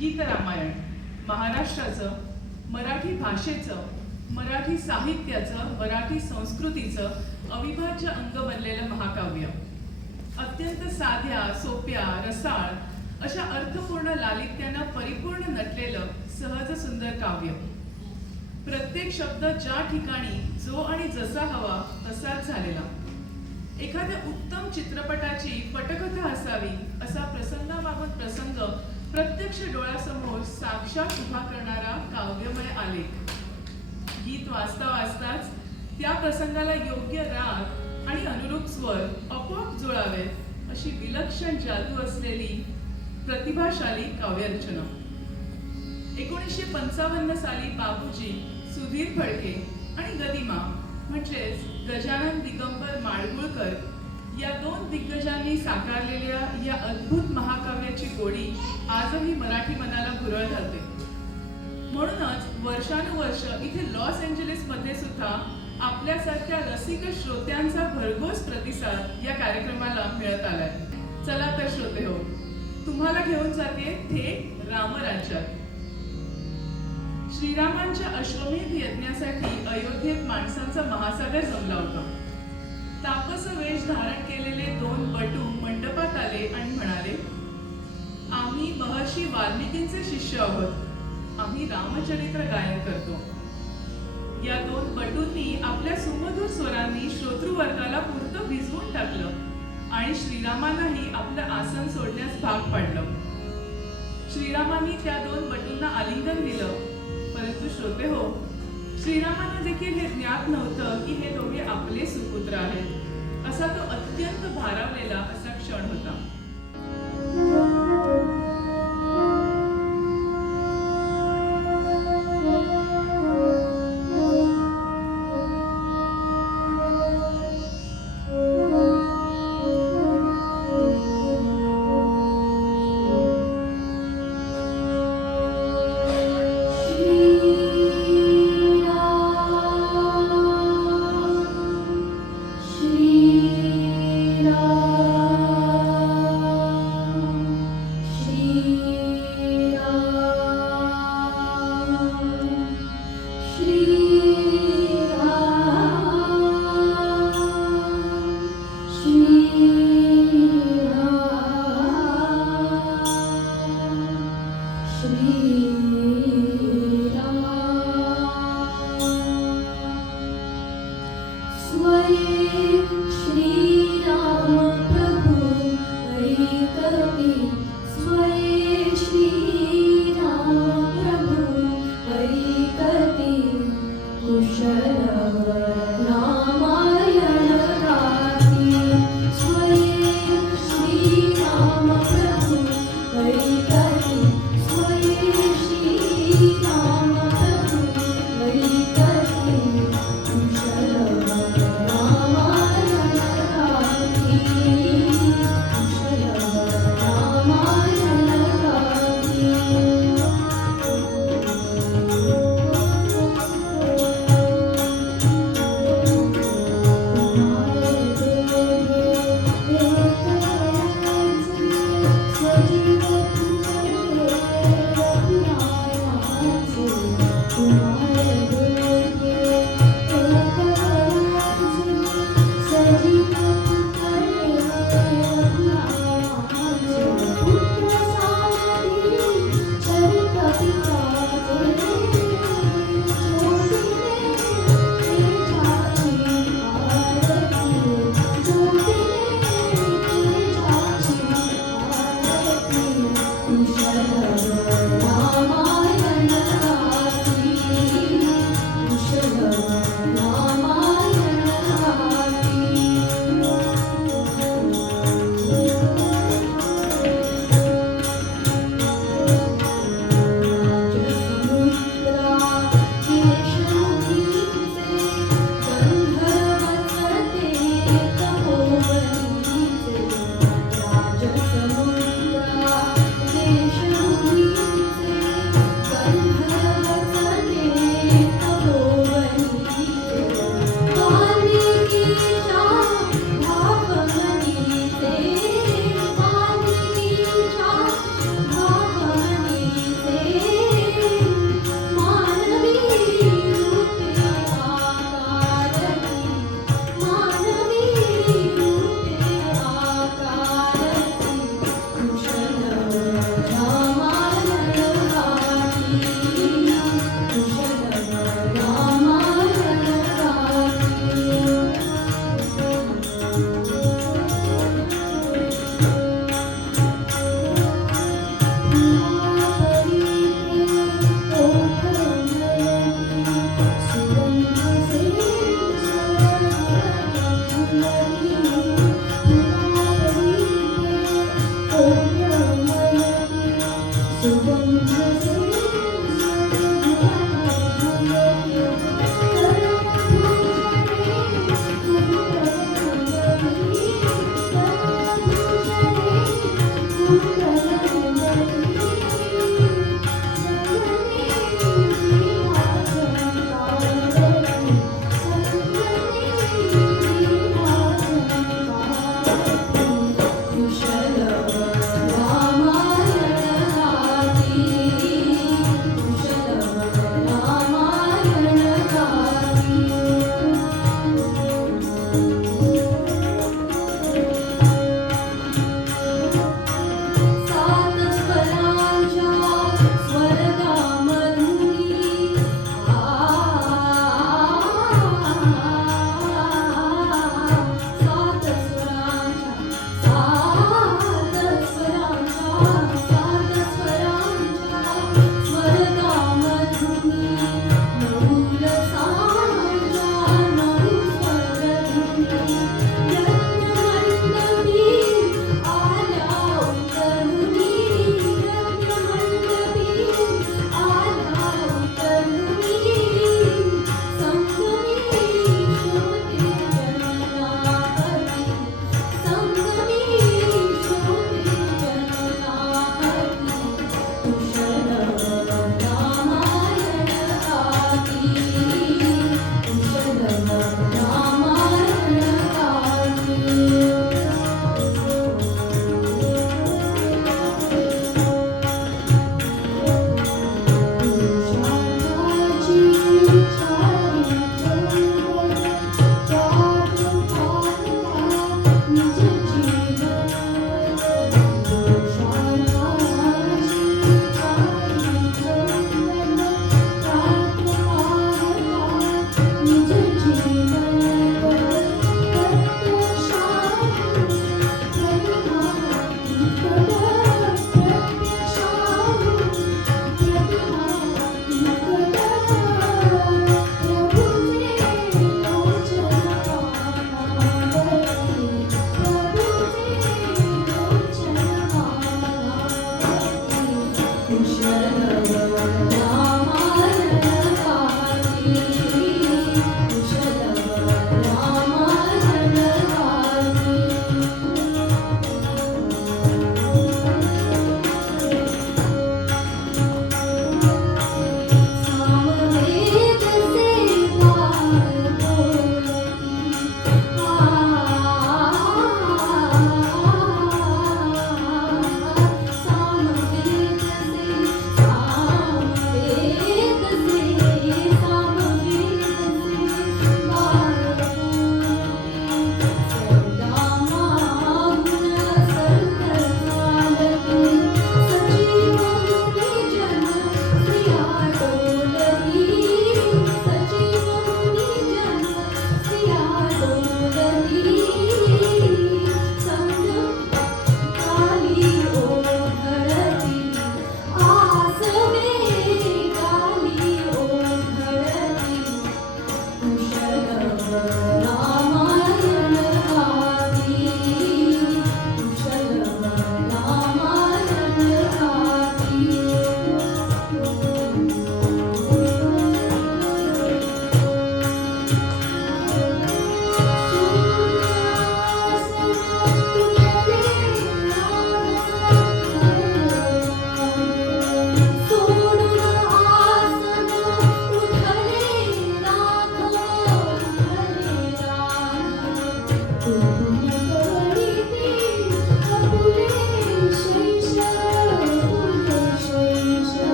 गीत रामायण महाराष्ट्राचं, मराठी भाषेचं, मराठी साहित्याचं, मराठी संस्कृतीचं अविभाज्य अंग बनलेलं महाकाव्य. अत्यंत साध्या, सोप्या, रसाळ अशा अर्थपूर्ण लालित्यानं परिपूर्ण नटलेलं सहज सुंदर काव्य. प्रत्येक शब्द ज्या ठिकाणी जो आणि जसा हवा तसाच झालेला. एखाद्या उत्तम चित्रपटाची पटकथा असावी असा प्रसंगाबाबत प्रसंग प्रत्यक्ष डोळ्यासमोर साक्षात उभा करणारा काव्यमय आलेख. गीत वाचता वाचताच त्या प्रसंगाला योग्य राग आणि अनुरूप स्वर आपोआप जुळावे अशी विलक्षण जादू असलेली प्रतिभाशाली काव्यरचना. 1955 साली बाबूजी, सुधीर फडके आणि गदिमा म्हणजेच गजानन दिगंबर माडगुळकर या दोन दिग्गजांनी साकारलेल्या या अद्भुत महाकाव्याची गोडी आजही मराठी मनाला भुरळ घालते. म्हणूनच वर्षानुवर्ष इथे लॉस एंजेलिसमध्ये सुद्धा आपल्यासारख्या रसिक श्रोत्यांचा भरघोस प्रतिसाद या कार्यक्रमाला मिळत आलाय. चला तर श्रोते हो, तुम्हाला घेऊन जाते थेट रामराज्यात. श्रीरामांच्या अश्वमेध यज्ञासाठी अयोध्येत माणसांचा महासागर जमला होता. तापस वेश धारण केलेले दोन बटू मंडपात आले आणि म्हणाले, आम्ही महर्षी वाल्मिकींचे शिष्य आहोत. आम्ही रामचरित्र गायन करतो. या दोन बटूंनी आपल्या सुमधुर स्वरांनी श्रोतृवर्गाला पुरतं भिजवून टाकलं आणि श्रीरामांनाही आपलं आसन सोडण्यास भाग पाडलं. श्रीरामांनी त्या दोन बटूंना आलिंगन दिलं. परंतु श्रोते हो, श्रीरामांना देखील हे ज्ञात नव्हतं की हे दोघे आपले सुपुत्र आहेत. असा तो अत्यंत भारावलेला